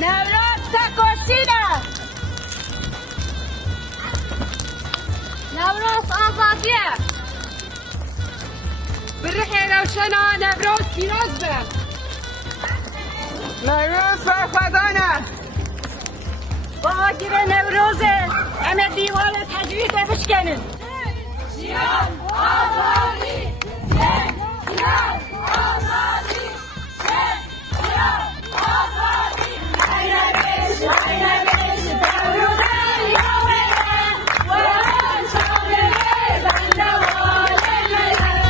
نوروز سکوشیده نوروز آزادیه برحی روشنا نوروز پیروز به نوروز فرخوادانه باگیر نوروزه همه دیوال تجوید بشکنن جیان آزادی جیان آزادی جیان آزادی aynı beş devrudan yavrum varan çağrılar bende valenler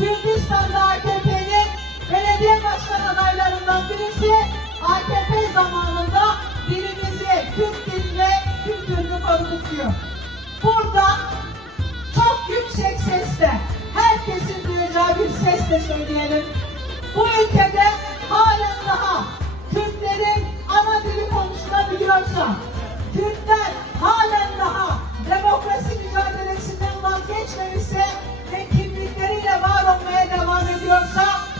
Kürdistan'da AKP'nin belediye başkan adaylarından birisi AKP zamanında dilimizi, Türk dilini ve kültürünü koruduk diyor. Burada çok yüksek sesle, herkesin duyacağı bir sesle söyleyelim. Bu ülkede halen daha Kürtlerin ana dili konuşulabiliyorsa, Kürtler halen daha demokrasi mücadelesinden vazgeçmemişse ve kimlikleriyle var olmaya devam ediyorsa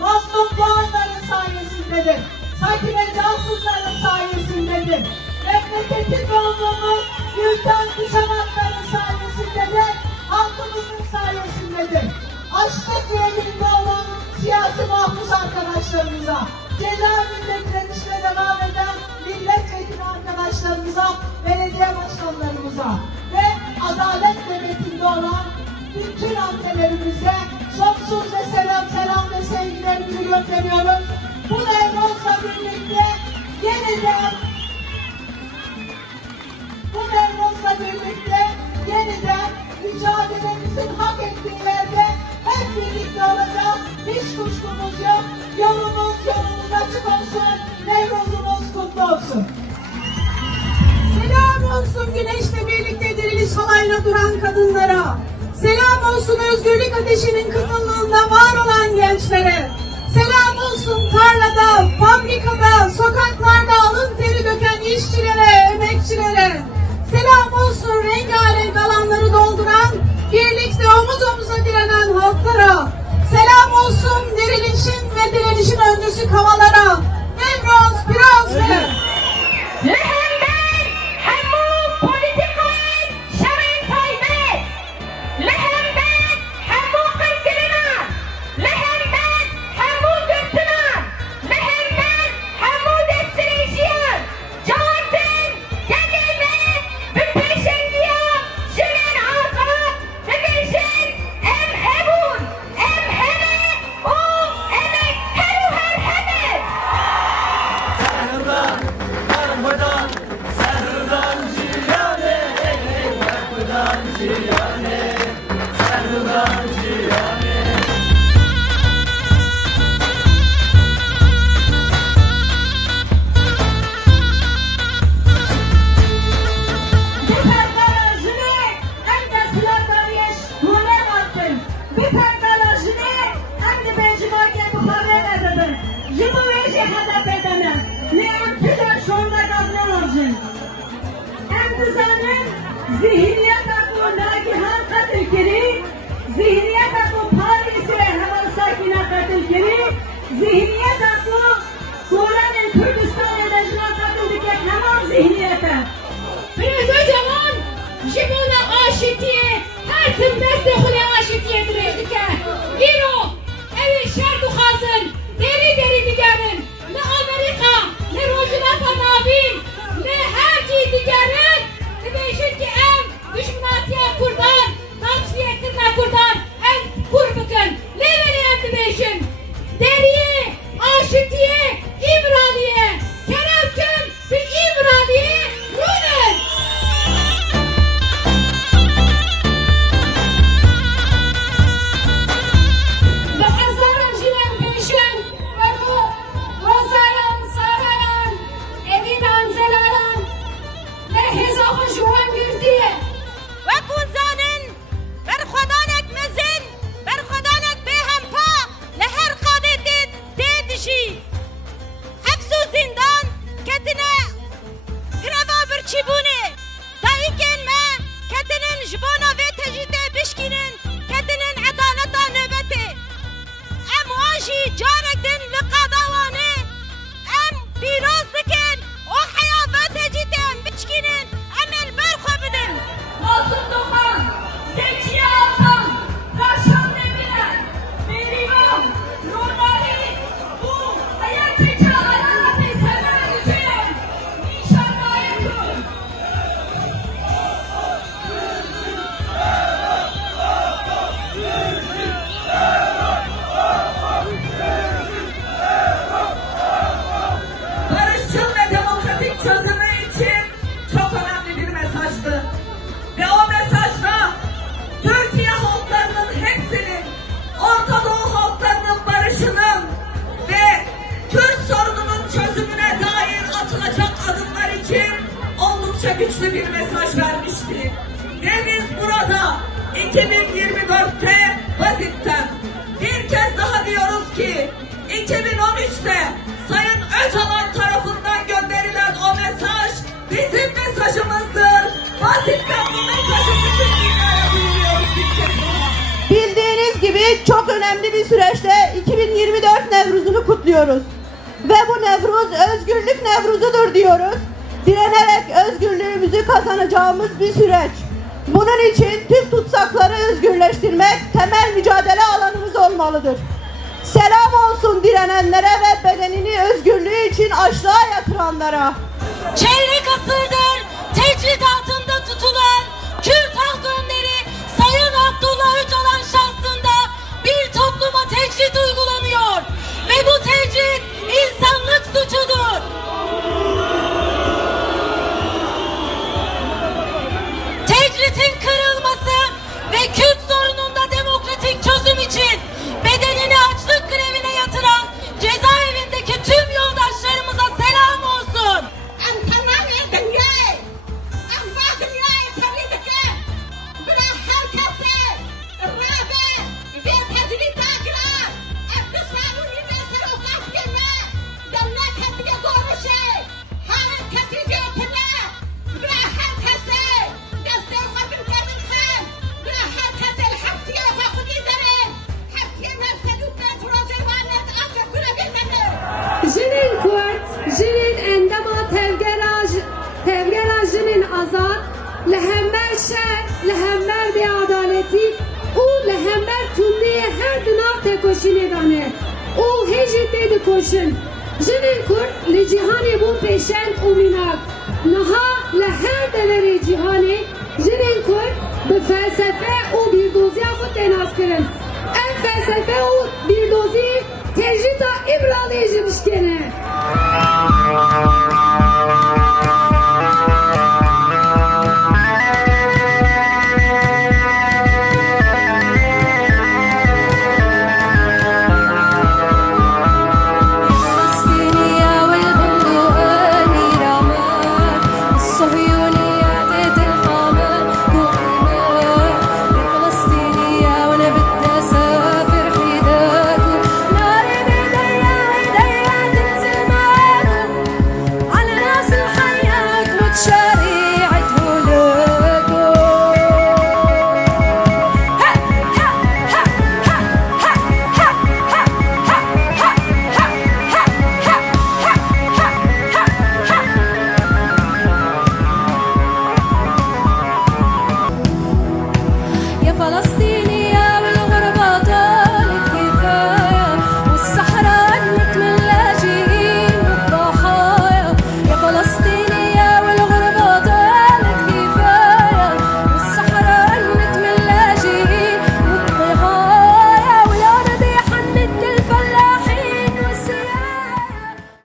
mazlum Doğanların sayesindedir. Sakine cansızların sayesindedir. Memleketin olduğumuz ülken kuşanakların sayesindedir. Halkımızın sayesindedir. Açlık rejiminde olan siyasi mahpus arkadaşlarımıza, cezaevinde direnişine devam eden milletvekili arkadaşlarımıza, belediye başkanlarımıza ve adalet devletinde olan bütün annelerimize sonsuz ve selam ve sevgilerimizi gönderiyoruz. Bu Nevruz'la birlikte yeniden mücadelemizin hak ettiği yerde hep birlikte olacağız. Hiç kuşkumuz yok. Yolumuz açık olsun. Nevruz'umuz kutlu olsun. Selam olsun güneşle birlikte diriliş halayla duran kadınlara. Selam olsun özgürlük ateşinin kızıllığında var olan gençlere. Selam olsun tarlada, fabrikada, sokaklarda alın teri döken işçilere, emekçilere. Selam olsun rengarenk alanları dolduran, birlikte omuz omuza direnen halklara. Selam olsun dirilişin ve direnişin öncüsü havalara. Nevruz, Piroz ve... Ramadan zihniyet bu nagihan katil kiri, zihniyet bu Paris'e hemen sakine katil kiri, zihniyet bu Koran'ın Kürdistan edecine katil dike hemen zihniyete. Firuz Öcalan, jibona aşitiye, her tüm desteğine aşitiye direştike. İro, evi şerdu hazır, deri digerin, ne Amerika, ne Rojinata Nabil, ne her şey digerin, dibeşin ki ev, düşmanatiye kurban, tavsiyetine kurban, ev kurbukun, ne vereyim dibeşin? Deriye, aşitiye, İmraniye, kerevkün, bir İmraniye, runen. Ve azların jilen peşin, ve bu rozayan, sarayan, evin anzelaran, ve hizafı şuan gürdiye. Ve kunzanın, berkhodanek mezin, berkhodanek behempa, leher kadedet dedişi. Hepsu zindan, ketine, greva birçibuni. Dayıken me, ketinin jibona ve tecide bişkinin, ketinin adaleta nöbeti. Em vaji carektin liqadavani, em piroz dikin, o haya ve tecide bişkinin, emel berkho bidin. Masum Doğan, Zekiye Altan, Raşan Demirel, Merivan, Nurali, bu hayat çağlarına sever için inşallah yapın. Barışçıl ve demokratik çözümü için çok önemli bir mesajdı. Ve o mesajda Türkiye halklarının hepsinin, Orta Doğu halklarının barışının ve Kürt sorununun çözümüne dair atılacak adımlar için oldukça güçlü bir mesaj vermişti. Ve biz burada 2024'te Basit'ten bir kez daha diyoruz ki 2013'te Sayın Öcalan tarafından gönderilen o mesaj bizim mesajımızdır. Basit'ten bu mesajı bütün dünyaya duyuruyoruz bir kez daha. Bildiğiniz gibi çok önemli bir süreçte 2024 Nevruz'unu kutluyoruz. Ve bu Nevruz özgürlük Nevruzudur diyoruz. Direnerek özgürlüğümüzü kazanacağımız bir süreç. Bunun için tüm tutsakları özgürleştirmek temel mücadele alanımız olmalıdır. Selam olsun direnenlere ve bedenini özgürlüğü için açlığa yatıranlara. Çeyrek asırdır tecrit altında tutulan Kürt halk önderi Sayın Abdullah Öcalan şahsında bir topluma tecrit uygulanıyor. Ve bu tecrit insanlık suçudur. Tecritin kırılması ve Kürt sorununda demokratik çözüm için bedenini açlık grevine yatıran cezaevindeki tüm yoldaşlarımıza selam olsun. Jinin Kurt, jinin endama tevgera jinin azad, lehemmer şer, lehemmer be adaleti, u lehemmer tundiye her dinar tekoşine dane, u hecit dedi koşun. Jinin Kurt, li cihani bu peşen uminak, naha leher deveri cihani, jinin Kurt, bi felsefe u bir dozya xud tenaz kirin. Ev felsefe u bir dozi tecrita İbraliye jibişke.